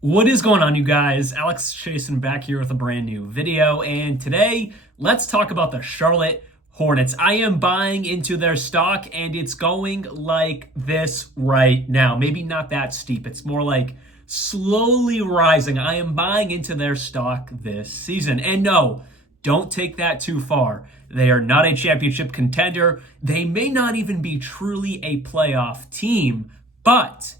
What is going on, you guys? Alex Chasen back here with a brand new video, and today let's talk about the Charlotte Hornets. I am buying into their stock, and it's going like this right now. Maybe not that steep. It's more like slowly rising. I am buying into their stock this season. And no, don't take that too far. They are not a championship contender. They may not even be truly a playoff team, but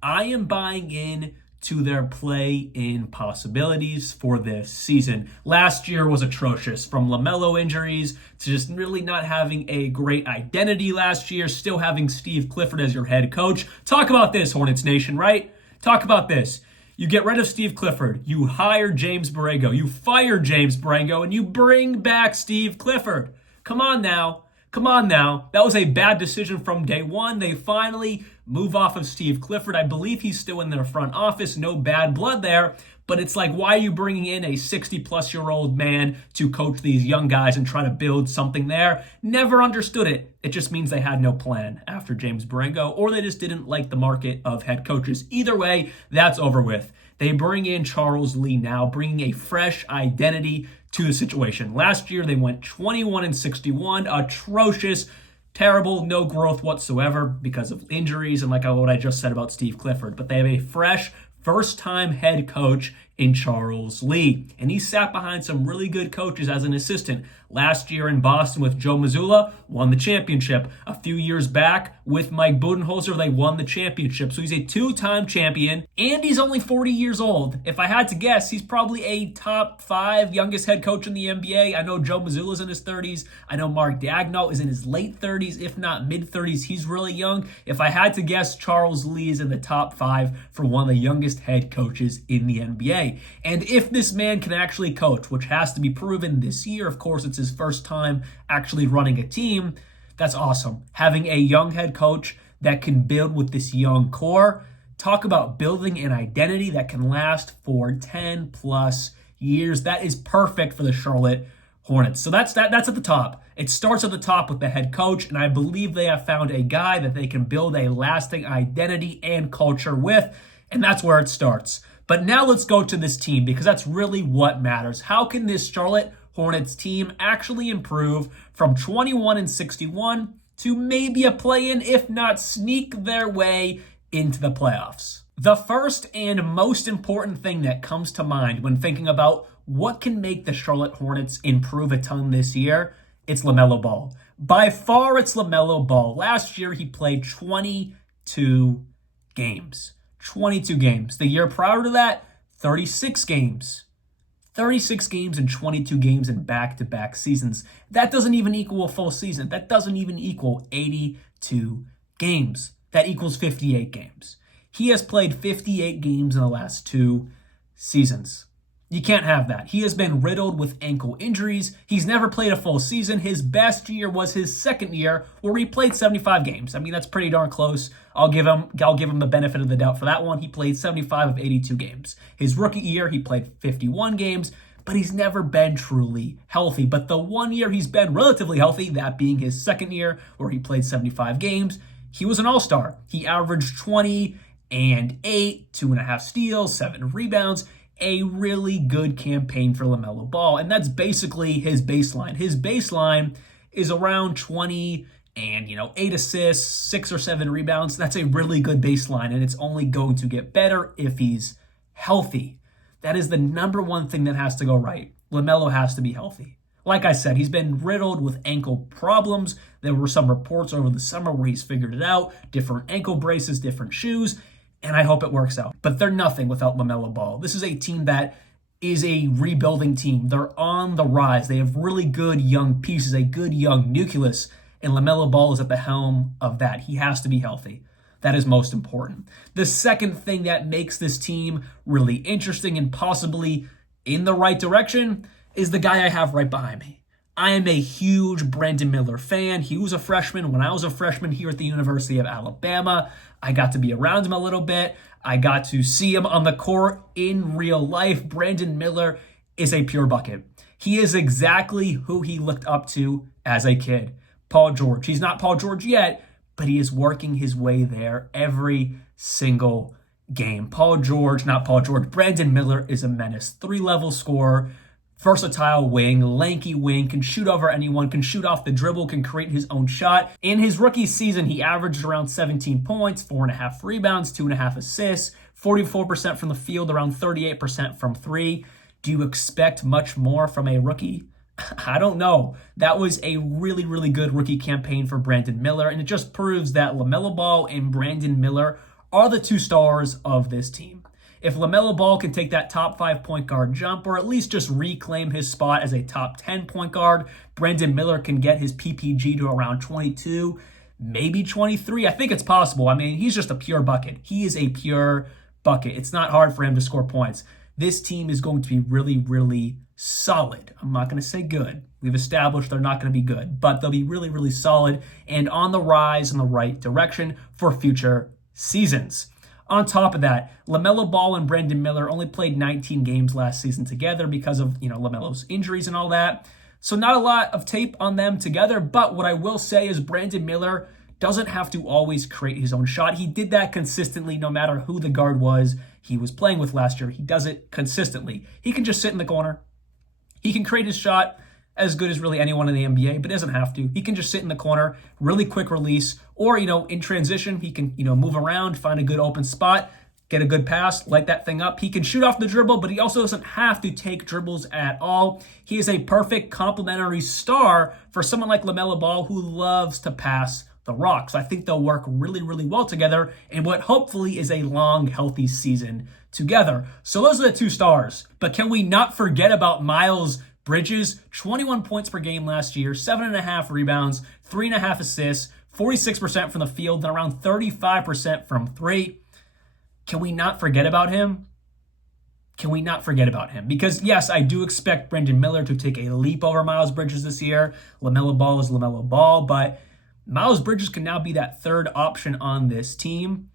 I am buying in to their play-in possibilities for this season. Last year was atrocious, from Lamelo injuries to just really not having a great identity last year, still having Steve Clifford as your head coach. Talk about this, Hornets Nation, right? Talk about this. You get rid of Steve Clifford, you hire James Borrego, you fire James Borrego, and you bring back Steve Clifford. Come on now. Come on now. That was a bad decision from day one. They finally move off of Steve Clifford. I believe he's still in their front office. No bad blood there. But it's like, why are you bringing in a 60-plus-year-old man to coach these young guys and try to build something there? Never understood it. It just means they had no plan after James Borrego, or they just didn't like the market of head coaches. Either way, that's over with. They bring in Charles Lee now, bringing a fresh identity to the situation. Last year, they went 21-61, atrocious, terrible, no growth whatsoever because of injuries and like what I just said about Steve Clifford. But they have a fresh, first-time head coach in Charles Lee. And he sat behind some really good coaches as an assistant. Last year in Boston with Joe Mazzulla, won the championship. A few years back with Mike Budenholzer, they won the championship. So he's a two-time champion, and he's only 40 years old. If I had to guess, he's probably a top 5 youngest head coach in the NBA. I know Joe Mazzulla's in his 30s. I know Mark Daigneault is in his late 30s, if not mid-30s. He's really young. If I had to guess, Charles Lee is in the top 5 for one of the youngest head coaches in the NBA. And if this man can actually coach, which has to be proven this year, of course, it's his first time actually running a team, that's awesome. Having a young head coach that can build with this young core, talk about building an identity that can last for 10 plus years. That is perfect for the Charlotte Hornets. So that's at the top. It starts at the top with the head coach, and I believe they have found a guy that they can build a lasting identity and culture with, and that's where it starts. But now let's go to this team, because that's really what matters. How can this Charlotte Hornets team actually improve from 21-61 to maybe a play-in, if not sneak their way into the playoffs? The first and most important thing that comes to mind when thinking about what can make the Charlotte Hornets improve a ton this year, it's Lamelo Ball. By far, it's Lamelo Ball. Last year, he played 22 games. 22 games. The year prior to that, 36 games. 36 games and 22 games in back-to-back seasons. That doesn't even equal a full season. That doesn't even equal 82 games. That equals 58 games. He has played 58 games in the last 2 seasons. You can't have that. He has been riddled with ankle injuries. He's never played a full season. His best year was his second year, where he played 75 games. I mean, that's pretty darn close. I'll give him the benefit of the doubt for that one. He played 75 of 82 games. His rookie year, he played 51 games, but he's never been truly healthy. But the one year he's been relatively healthy, that being his second year, where he played 75 games, he was an all-star. He averaged 20 and 8, 2.5 steals, 7 rebounds. A really good campaign for Lamelo Ball, and that's basically his baseline. His baseline is around 20 and 8 assists, 6 or 7 rebounds. That's a really good baseline, and it's only going to get better if he's healthy. That is the number one thing that has to go right. Lamelo has to be healthy. Like I said, he's been riddled with ankle problems. There were some reports over the summer where he's figured it out, different ankle braces, different shoes, and I hope it works out. But they're nothing without Lamelo Ball. This is a team that is a rebuilding team. They're on the rise. They have really good young pieces, a good young nucleus, and Lamelo Ball is at the helm of that. He has to be healthy. That is most important. The second thing that makes this team really interesting and possibly in the right direction is the guy I have right behind me. I am a huge Brandon Miller fan. He was a freshman when I was a freshman here at the University of Alabama. I got to be around him a little bit. I got to see him on the court in real life. Brandon Miller is a pure bucket. He is exactly who he looked up to as a kid. Paul George. He's not Paul George yet, but he is working his way there every single game. Brandon Miller is a menace. 3-level scorer, versatile wing, lanky wing, can shoot over anyone, can shoot off the dribble, can create his own shot. In his rookie season, he averaged around 17 points, 4.5 rebounds, 2.5 assists, 44% from the field, around 38% from three. Do you expect much more from a rookie? I don't know. That was a really, really good rookie campaign for Brandon Miller, and it just proves that Lamelo Ball and Brandon Miller are the two stars of this team. If Lamelo Ball can take that top 5 point guard jump, or at least just reclaim his spot as a top 10 point guard, Brandon Miller can get his PPG to around 22, maybe 23. I think it's possible. I mean, he's just a pure bucket. He is a pure bucket. It's not hard for him to score points. This team is going to be really, really solid. I'm not going to say good. We've established they're not going to be good, but they'll be really, really solid and on the rise in the right direction for future seasons. On top of that, Lamelo Ball and Brandon Miller only played 19 games last season together because of, Lamelo's injuries and all that. So not a lot of tape on them together, but what I will say is Brandon Miller doesn't have to always create his own shot. He did that consistently no matter who the guard was he was playing with last year. He does it consistently. He can just sit in the corner. He can create his shot as good as really anyone in the NBA, but doesn't have to. He can just sit in the corner, really quick release, or, in transition, he can, move around, find a good open spot, get a good pass, light that thing up. He can shoot off the dribble, but he also doesn't have to take dribbles at all. He is a perfect complementary star for someone like Lamelo Ball who loves to pass the rock. So I think they'll work really, really well together in what hopefully is a long, healthy season together. So those are the two stars. But can we not forget about Miles Bridges? 21 points per game last year, 7.5 rebounds, 3.5 assists, 46% from the field, and around 35% from three. Can we not forget about him? Can we not forget about him? Because yes, I do expect Brandon Miller to take a leap over Miles Bridges this year. Lamelo Ball is Lamelo Ball, but Miles Bridges can now be that third option on this team.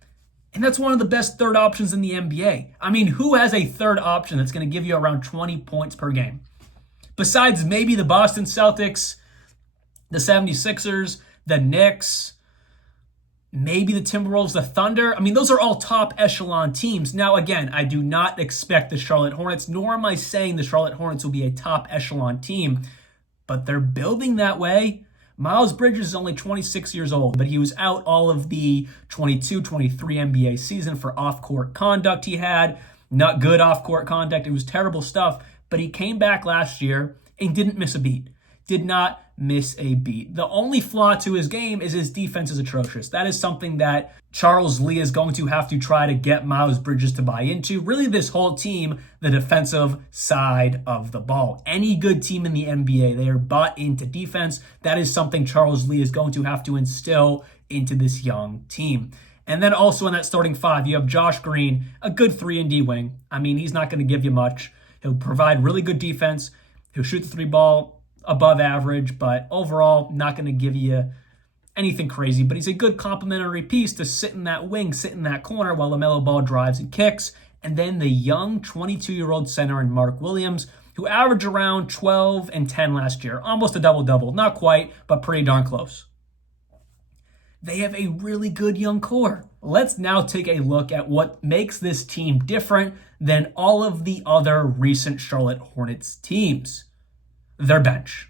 And that's one of the best third options in the NBA. I mean, who has a third option that's going to give you around 20 points per game? Besides maybe the Boston Celtics, the 76ers, the Knicks, maybe the Timberwolves, the Thunder. I mean, those are all top echelon teams. Now, again, I do not expect the Charlotte Hornets, nor am I saying the Charlotte Hornets will be a top echelon team, but they're building that way. Miles Bridges is only 26 years old, but he was out all of the 22-23 NBA season for off-court conduct he had. Not good off-court conduct. It was terrible stuff, but he came back last year and didn't miss a beat. Did not miss a beat. The only flaw to his game is his defense is atrocious. That is something that Charles Lee is going to have to try to get Miles Bridges to buy into. Really, this whole team, the defensive side of the ball. Any good team in the NBA, they are bought into defense. That is something Charles Lee is going to have to instill into this young team. And then also in that starting five, you have Josh Green, a good 3-and-D wing. I mean, he's not going to give you much. He'll provide really good defense. He'll shoot the three ball above average, but overall not going to give you anything crazy. But he's a good complementary piece to sit in that wing, sit in that corner while LaMelo Ball drives and kicks. And then the young 22-year-old center in Mark Williams, who averaged around 12 and 10 last year. Almost a double-double. Not quite, but pretty darn close. They have a really good young core. Let's now take a look at what makes this team different than all of the other recent Charlotte Hornets teams. Their bench.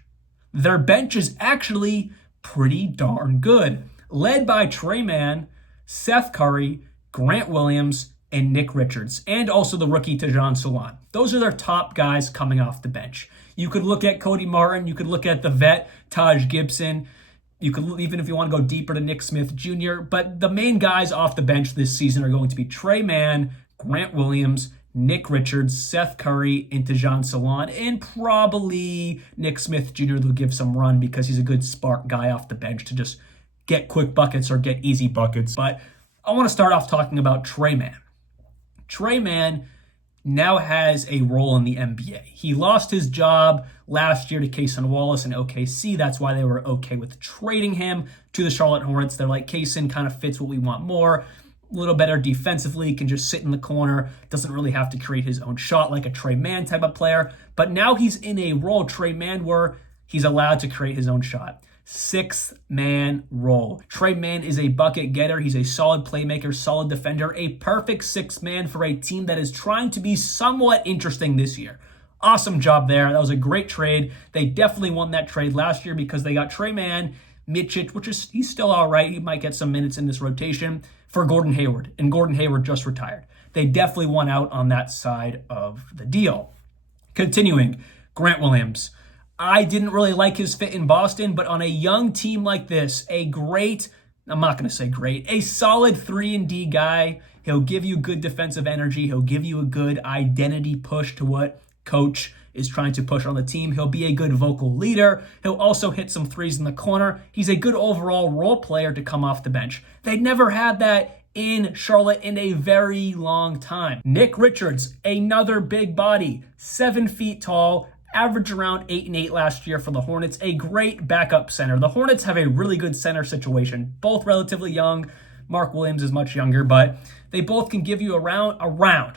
Their bench is actually pretty darn good, led by Trey Mann, Seth Curry, Grant Williams, and Nick Richards, and also the rookie Tajon Solon. Those are their top guys coming off the bench. You could look at Cody Martin, you could look at the vet Taj Gibson, you could, even if you want to go deeper, to Nick Smith Jr., but the main guys off the bench this season are going to be Trey Mann, Grant Williams, Nick Richards, Seth Curry, and Tajon Solon, and probably Nick Smith Jr. will give some run because he's a good spark guy off the bench to just get quick buckets or get easy buckets. But I want to start off talking about Trey Mann. Trey Mann now has a role in the NBA. He lost his job last year to Cason Wallace in OKC. That's why they were okay with trading him to the Charlotte Hornets. They're like, Cason kind of fits what we want more. A little better defensively, can just sit in the corner, doesn't really have to create his own shot like a Trey Mann type of player. But now he's in a role, Trey Mann, where he's allowed to create his own shot. sixth man role. Tre Mann is a bucket getter. He's a solid playmaker, solid defender, a perfect sixth man for a team that is trying to be somewhat interesting this year. Awesome job there. That was a great trade. They definitely won that trade last year because they got Tre Mann, Mitchit, he's still all right. He might get some minutes in this rotation, for Gordon Hayward, and Gordon Hayward just retired. They definitely won out on that side of the deal. Continuing, Grant Williams. I didn't really like his fit in Boston, but on a young team like this, I'm not going to say great, a solid 3-and-D guy. He'll give you good defensive energy. He'll give you a good identity push to what coach is trying to push on the team. He'll be a good vocal leader. He'll also hit some threes in the corner. He's a good overall role player to come off the bench. They never had that in Charlotte in a very long time. Nick Richards, another big body, 7 feet tall, averaged around 8 and 8 last year for the Hornets, a great backup center. The Hornets have a really good center situation, both relatively young. Mark Williams is much younger, but they both can give you around,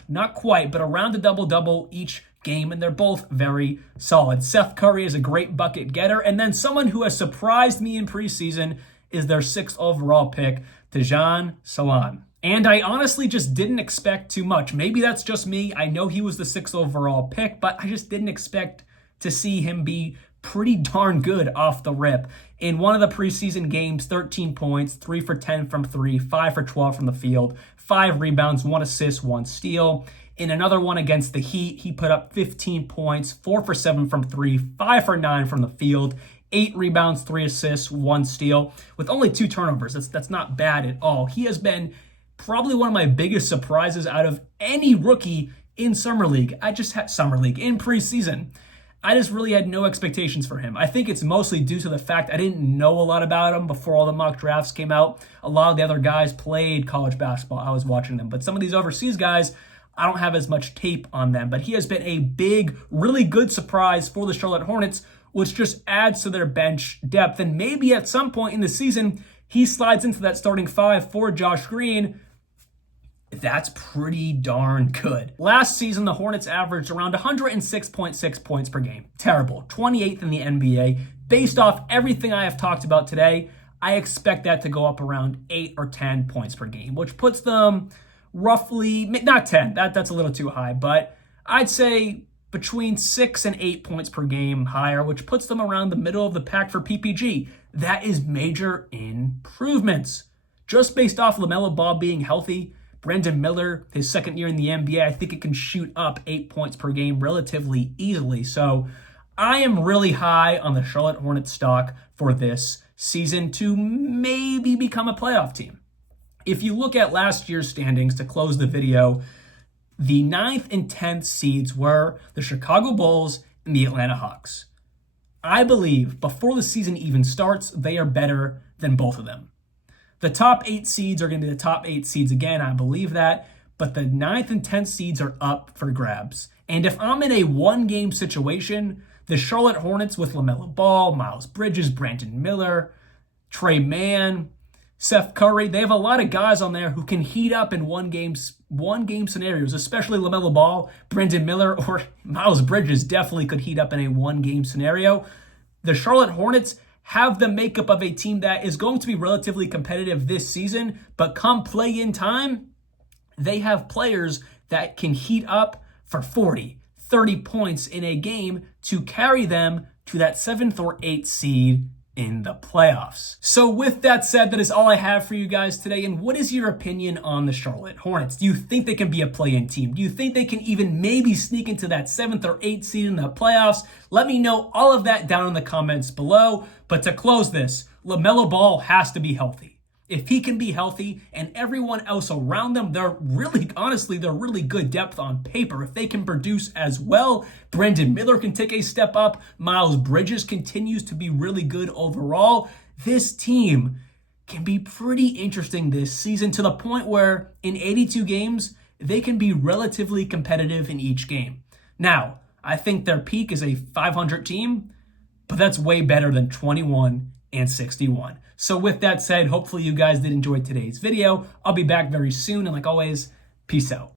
not quite, but around a double-double each game, and they're both very solid. Seth Curry is a great bucket getter, and then someone who has surprised me in preseason is their 6th overall pick, Dejan Salan. And I honestly just didn't expect too much. Maybe that's just me. I know he was the 6th overall pick, but I just didn't expect to see him be pretty darn good off the rip. In one of the preseason games, 13 points, 3 for 10 from 3, 5 for 12 from the field, 5 rebounds, 1 assist, 1 steal. In another one against the Heat, he put up 15 points, 4 for 7 from 3, 5 for 9 from the field, 8 rebounds, 3 assists, 1 steal, with only 2 turnovers. That's not bad at all. He has been probably one of my biggest surprises out of any rookie in Summer League. In preseason. I just really had no expectations for him. I think it's mostly due to the fact I didn't know a lot about him before all the mock drafts came out. A lot of the other guys played college basketball. I was watching them. But some of these overseas guys, I don't have as much tape on them. But he has been a big, really good surprise for the Charlotte Hornets, which just adds to their bench depth. And maybe at some point in the season, he slides into that starting 5 for Josh Green. That's pretty darn good. Last season, the Hornets averaged around 106.6 points per game. Terrible. 28th in the NBA. Based off everything I have talked about today, I expect that to go up around 8 or 10 points per game, which puts them roughly, not 10, that's a little too high, but I'd say between 6 and 8 points per game higher, which puts them around the middle of the pack for PPG. That is major improvements. Just based off Lamelo Ball being healthy, Brandon Miller, his second year in the NBA, I think it can shoot up 8 points per game relatively easily. So I am really high on the Charlotte Hornets stock for this season to maybe become a playoff team. If you look at last year's standings to close the video, the 9th and 10th seeds were the Chicago Bulls and the Atlanta Hawks. I believe before the season even starts, they are better than both of them. The top 8 seeds are going to be the top 8 seeds again. I believe that. But the 9th and 10th seeds are up for grabs. And if I'm in a one-game situation, the Charlotte Hornets with Lamelo Ball, Miles Bridges, Brandon Miller, Tre Mann, Seth Curry, they have a lot of guys on there who can heat up in one-game scenarios, especially Lamelo Ball, Brandon Miller, or Miles Bridges definitely could heat up in a one-game scenario. The Charlotte Hornets have the makeup of a team that is going to be relatively competitive this season, but come play-in time, they have players that can heat up for 40, 30 points in a game to carry them to that 7th or 8th seed in the playoffs. So with that said, that is all I have for you guys today. And what is your opinion on the Charlotte Hornets? Do you think they can be a play-in team? Do you think they can even maybe sneak into that 7th or 8th seed in the playoffs? Let me know all of that down in the comments below. But to close this, LaMelo Ball has to be healthy. If he can be healthy and everyone else around them, they're really good depth on paper. If they can produce as well, Brandon Miller can take a step up. Miles Bridges continues to be really good overall. This team can be pretty interesting this season to the point where in 82 games, they can be relatively competitive in each game. Now, I think their peak is a 500 team, but that's way better than 21-61. So with that said, hopefully you guys did enjoy today's video. I'll be back very soon, and like always, peace out.